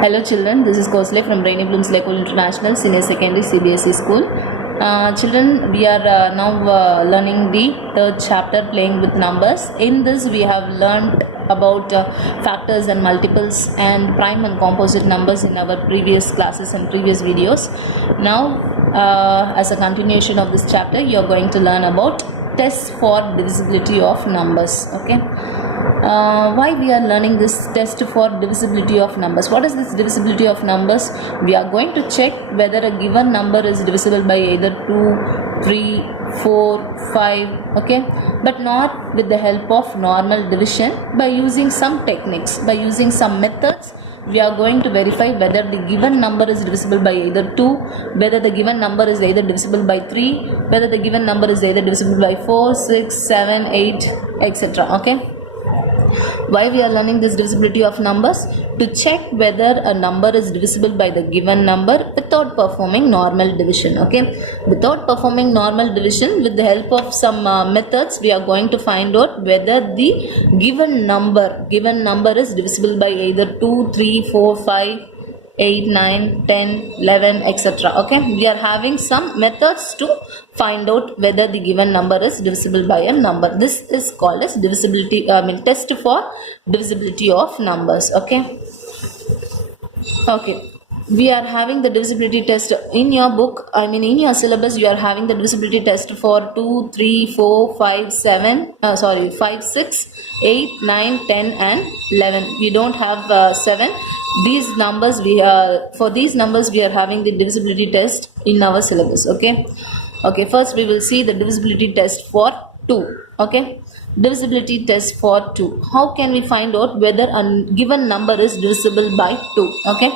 Hello children, this is Kosle from Rainy Blooms Lekul International Senior Secondary CBSE School. Children, we are now learning the third chapter, playing with numbers. In this we have learned about factors and multiples and prime and composite numbers in our previous classes and previous videos. Now as a continuation of this chapter, you are going to learn about tests for divisibility of numbers. Okay. Why we are learning this test for divisibility of numbers? What is this divisibility of numbers? We are going to check whether a given number is divisible by either 2, 3, 4, 5, okay, but not with the help of normal division. By using some techniques, by using some methods, we are going to verify whether the given number is divisible by either 2, whether the given number is either divisible by 3, whether the given number is either divisible by 4, 6, 7, 8, etc. Okay. Why we are learning this divisibility of numbers? To check whether a number is divisible by the given number without performing normal division. Okay, without performing normal division, with the help of some methods, we are going to find out whether the given number is divisible by either 2, 3, 4, 5, 8, 9, 10, 11, etc. Okay, we are having some methods to find out whether the given number is divisible by a number. This is called as divisibility, test for divisibility of numbers. Okay. Okay. We are having the divisibility test in your book, in your syllabus. You are having the divisibility test for 2, 3, 4, 5, 5, 6, 8, 9, 10 and 11. We don't have 7. These numbers for these numbers we are having the divisibility test in our syllabus. Okay. Okay, first we will see the divisibility test for 2. Okay, divisibility test for 2. How can we find out whether a given number is divisible by 2? Okay,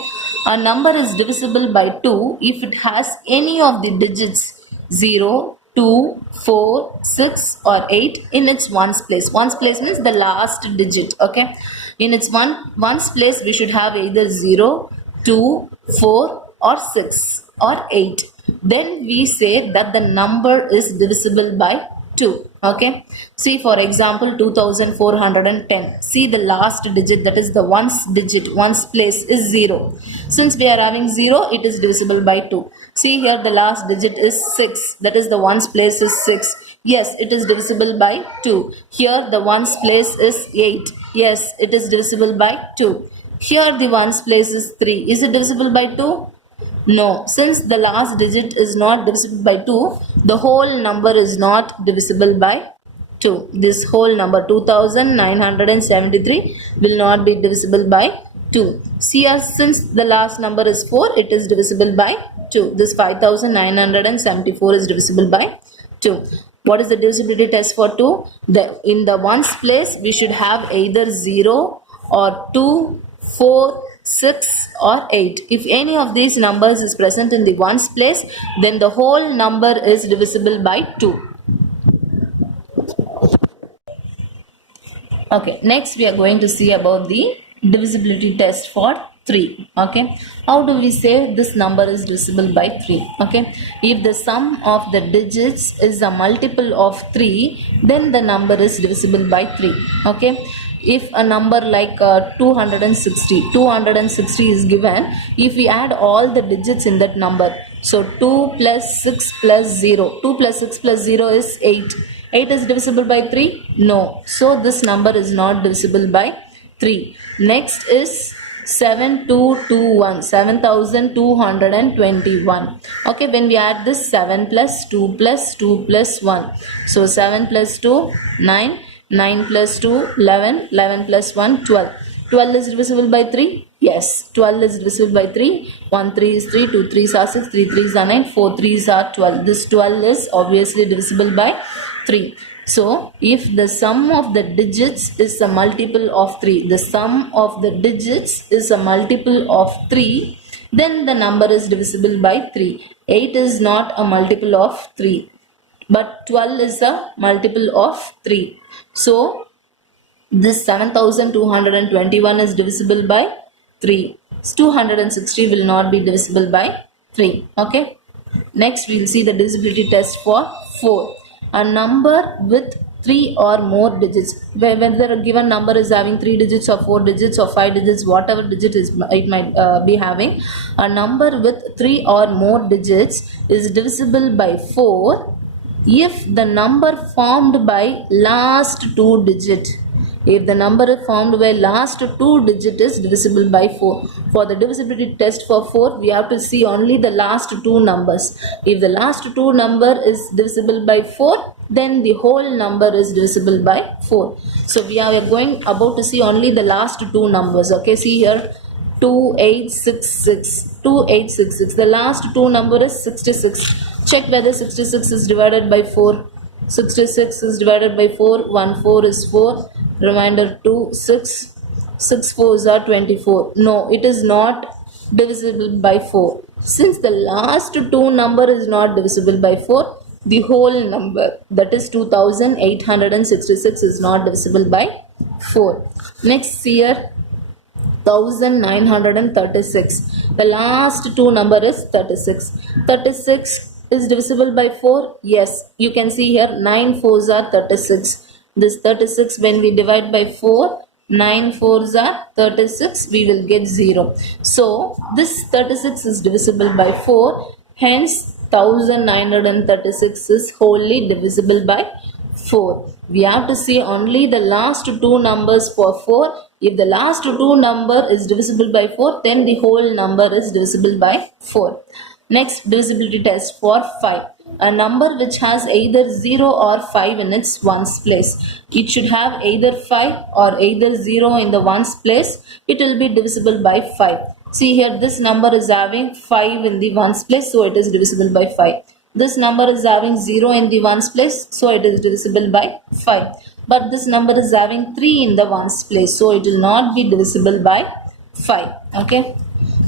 a number is divisible by 2 if it has any of the digits 0, 2, 4, 6 or 8 in its ones place. Ones place means the last digit. Okay, in its ones place we should have either 0, 2, 4 or 6 or 8. Then we say that the number is divisible by 2. Okay, see for example 2410. See the last digit, that is the ones place is 0. Since we are having 0, it is divisible by 2. See here the last digit is 6, that is the ones place is 6. Yes, it is divisible by 2. Here the ones place is 8. Yes, it is divisible by 2. Here the ones place is 3. Is it divisible by 2? No, since the last digit is not divisible by 2, the whole number is not divisible by 2. This whole number 2973 will not be divisible by 2. See, since the last number is 4, it is divisible by 2. This 5974 is divisible by 2. What is the divisibility test for 2? In the ones place, we should have either 0 or 2, 4, 6 or 8. If any of these numbers is present in the ones place, then the whole number is divisible by 2. Okay, next we are going to see about the divisibility test for 3. Okay, how do we say this number is divisible by 3? Okay, if the sum of the digits is a multiple of 3, then the number is divisible by 3. Okay, if a number like 260 is given, if we add all the digits in that number, so 2 plus 6 plus 0, 2 plus 6 plus 0 is 8. 8 is divisible by 3? No. So this number is not divisible by 3. Next is 7221, 7221. Okay, when we add this 7 plus 2 plus 2 plus 1, so 7 plus 2, 9. 9 plus 2, 11, 11 plus 1, 12. 12 is divisible by 3? Yes, 12 is divisible by 3. 1 3 is 3, 2 3s are 6, 3 3s are 9, 4 3s are 12. This 12 is obviously divisible by 3. So, if the sum of the digits is a multiple of 3, the sum of the digits is a multiple of 3, then the number is divisible by 3. 8 is not a multiple of 3. But 12 is a multiple of 3. So, this 7221 is divisible by 3. 260 will not be divisible by 3. Okay. Next, we will see the divisibility test for 4. A number with 3 or more digits. Whether a given number is having 3 digits or 4 digits or 5 digits, whatever digit is it might be having, a number with 3 or more digits is divisible by 4 if the number formed by last 2 digit. If the number formed by last 2 digit is divisible by 4. For the divisibility test for 4, we have to see only the last 2 numbers. If the last 2 number is divisible by 4, then the whole number is divisible by 4. So we are going about to see only the last 2 numbers. Okay, see here, 2866. 2866. The last 2 number is 66. Check whether 66 is divided by 4. 66 is divided by 4. 1 4 is 4. Remainder 2, 6. 6 4s are 24. No, it is not divisible by 4. Since the last 2 number is not divisible by 4, the whole number, that is 2866, is not divisible by 4. Next here, 1936. The last 2 number is 36. 36 is divisible by 4. Yes, you can see here 9 4s are 36. This 36, when we divide by 4, 9 4s are 36, we will get 0. So this 36 is divisible by 4, hence 1936 is wholly divisible by 4. We have to see only the last 2 numbers for 4. If the last 2 number is divisible by 4, then the whole number is divisible by 4. Next, divisibility test for 5. A number which has either 0 or 5 in its ones place. It should have either 5 or either 0 in the ones place. It will be divisible by 5. See here, this number is having 5 in the ones place, so it is divisible by 5. This number is having 0 in the ones place, so it is divisible by 5. But this number is having 3 in the ones place, so it will not be divisible by 5. Okay.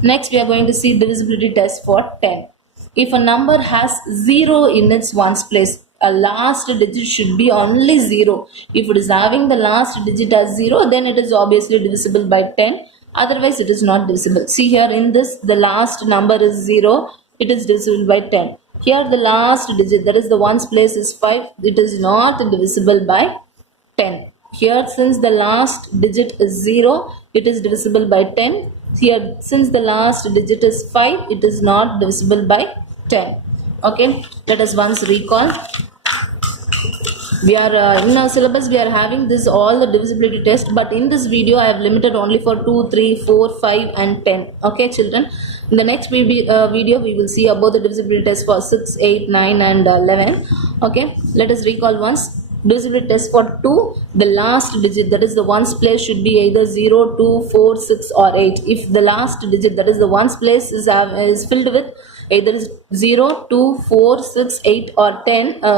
Next, we are going to see divisibility test for 10. If a number has 0 in its ones place, a last digit should be only 0. If it is having the last digit as 0, then it is obviously divisible by 10. Otherwise, it is not divisible. See here, in this, the last number is 0. It is divisible by 10. Here, the last digit, that is the ones place, is 5. It is not divisible by 10. Here, since the last digit is 0, it is divisible by 10. Here, since the last digit is 5, it is not divisible by 10. Okay, let us once recall. We are in our syllabus, we are having this all the divisibility test, but in this video I have limited only for 2, 3, 4, 5 and 10. Okay children, in the next video we will see about the divisibility test for 6, 8, 9 and 11. Okay, let us recall once. Divisibility test for 2, the last digit, that is the ones place, should be either 0, 2, 4, 6 or 8. If the last digit, that is the ones place, is filled with either 0, 2, 4, 6, 8 or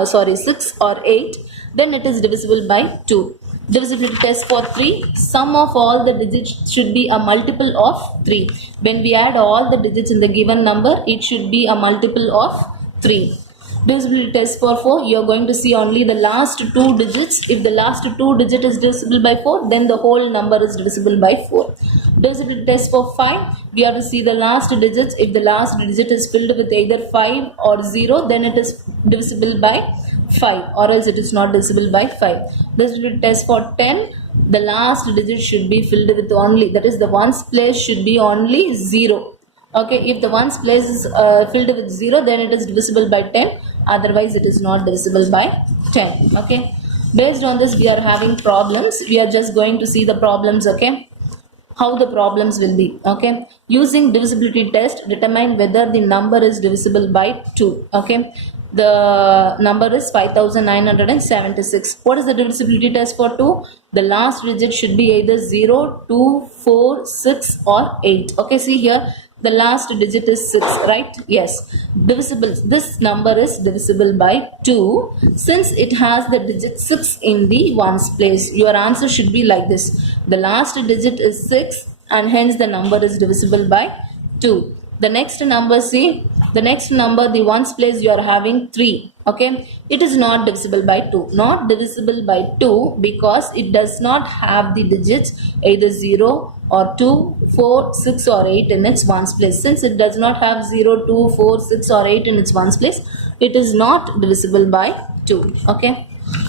6 or 8, then it is divisible by 2. Divisibility test for 3, sum of all the digits should be a multiple of 3. When we add all the digits in the given number, it should be a multiple of 3. Divisibility test for 4, you are going to see only the last 2 digits. If the last 2 digit is divisible by 4, then the whole number is divisible by 4. Divisibility test for 5, we have to see the last digits. If the last digit is filled with either 5 or 0, then it is divisible by 5, or else it is not divisible by 5. Divisibility test for 10, the last digit should be filled with only, that is the ones place should be only 0. Okay, if the ones place is filled with 0, then it is divisible by 10. Otherwise, it is not divisible by 10. Okay, based on this, we are having problems. We are just going to see the problems. Okay, how the problems will be. Okay, using divisibility test, determine whether the number is divisible by 2. Okay, the number is 5976. What is the divisibility test for 2? The last digit should be either 0, 2, 4, 6 or 8. Okay, see here, the last digit is 6, right? Yes, divisible, this number is divisible by 2 since it has the digit 6 in the ones place. Your answer should be like this: the last digit is 6 and hence the number is divisible by 2. The next number, see, the next number, the ones place, you are having 3. Okay, it is not divisible by 2. Not divisible by 2 because it does not have the digits either 0 or 2, 4, 6 or 8 in its ones place. Since it does not have 0, 2, 4, 6 or 8 in its ones place, it is not divisible by 2. Okay,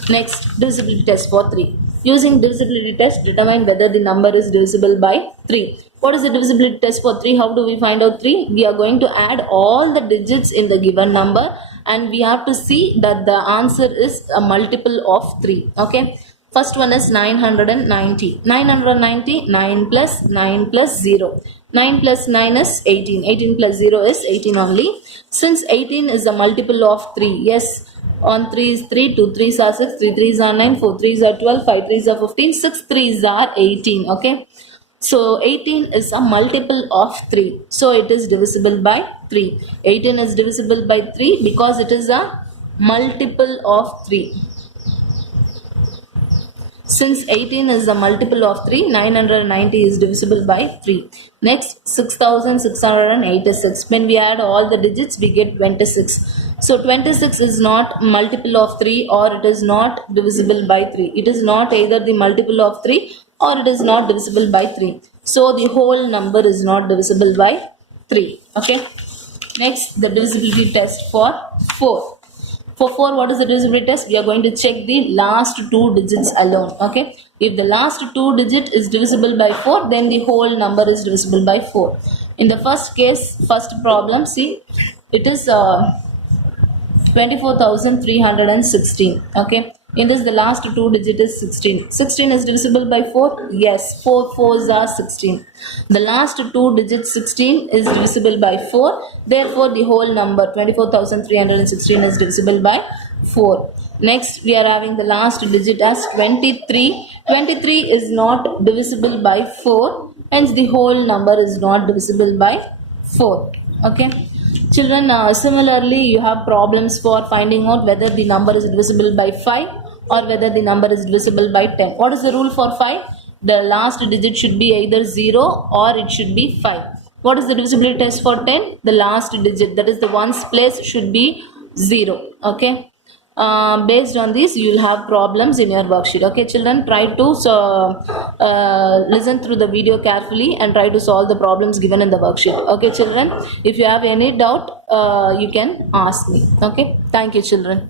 Next, divisibility test for 3. Using divisibility test, determine whether the number is divisible by 3. What is the divisibility test for 3? How do we find out 3? We are going to add all the digits in the given number and we have to see that the answer is a multiple of 3. Okay. First one is 990. 990, 9 plus 9 plus 0. 9 plus 9 is 18. 18 plus 0 is 18 only. Since 18 is a multiple of 3, yes, on 3 is 3, 2 3s are 6, 3 3s are 9, 4 3s are 12, 5 3s are 15, 6 3s are 18. Okay. So 18 is a multiple of 3. So it is divisible by 3. 18 is divisible by 3 because it is a multiple of 3. Since 18 is a multiple of 3, 990 is divisible by 3. Next, 6686. When we add all the digits, we get 26. So 26 is not multiple of 3 or it is not divisible by 3. It is not either the multiple of 3 or it is not divisible by 3. So the whole number is not divisible by 3. Okay. Next, the divisibility test for 4. For 4, what is the divisibility test? We are going to check the last 2 digits alone. Okay. If the last 2 digit is divisible by 4, then the whole number is divisible by 4. In the first case, first problem, see, it is 24,316. Okay. In this, the last 2 digit is 16. 16 is divisible by 4? Yes. 4 4s are 16. The last 2 digits 16 is divisible by 4. Therefore, the whole number 24,316 is divisible by 4. Next, we are having the last digit as 23. 23 is not divisible by 4. Hence, the whole number is not divisible by 4. Okay. Children, similarly, you have problems for finding out whether the number is divisible by 5 or whether the number is divisible by 10. What is the rule for 5? The last digit should be either 0 or it should be 5. What is the divisibility test for 10? The last digit, that is the ones place, should be 0. Okay. Based on this, you will have problems in your worksheet. Okay, children, try to listen through the video carefully and try to solve the problems given in the worksheet. Okay, children, if you have any doubt, you can ask me. Okay, thank you, children.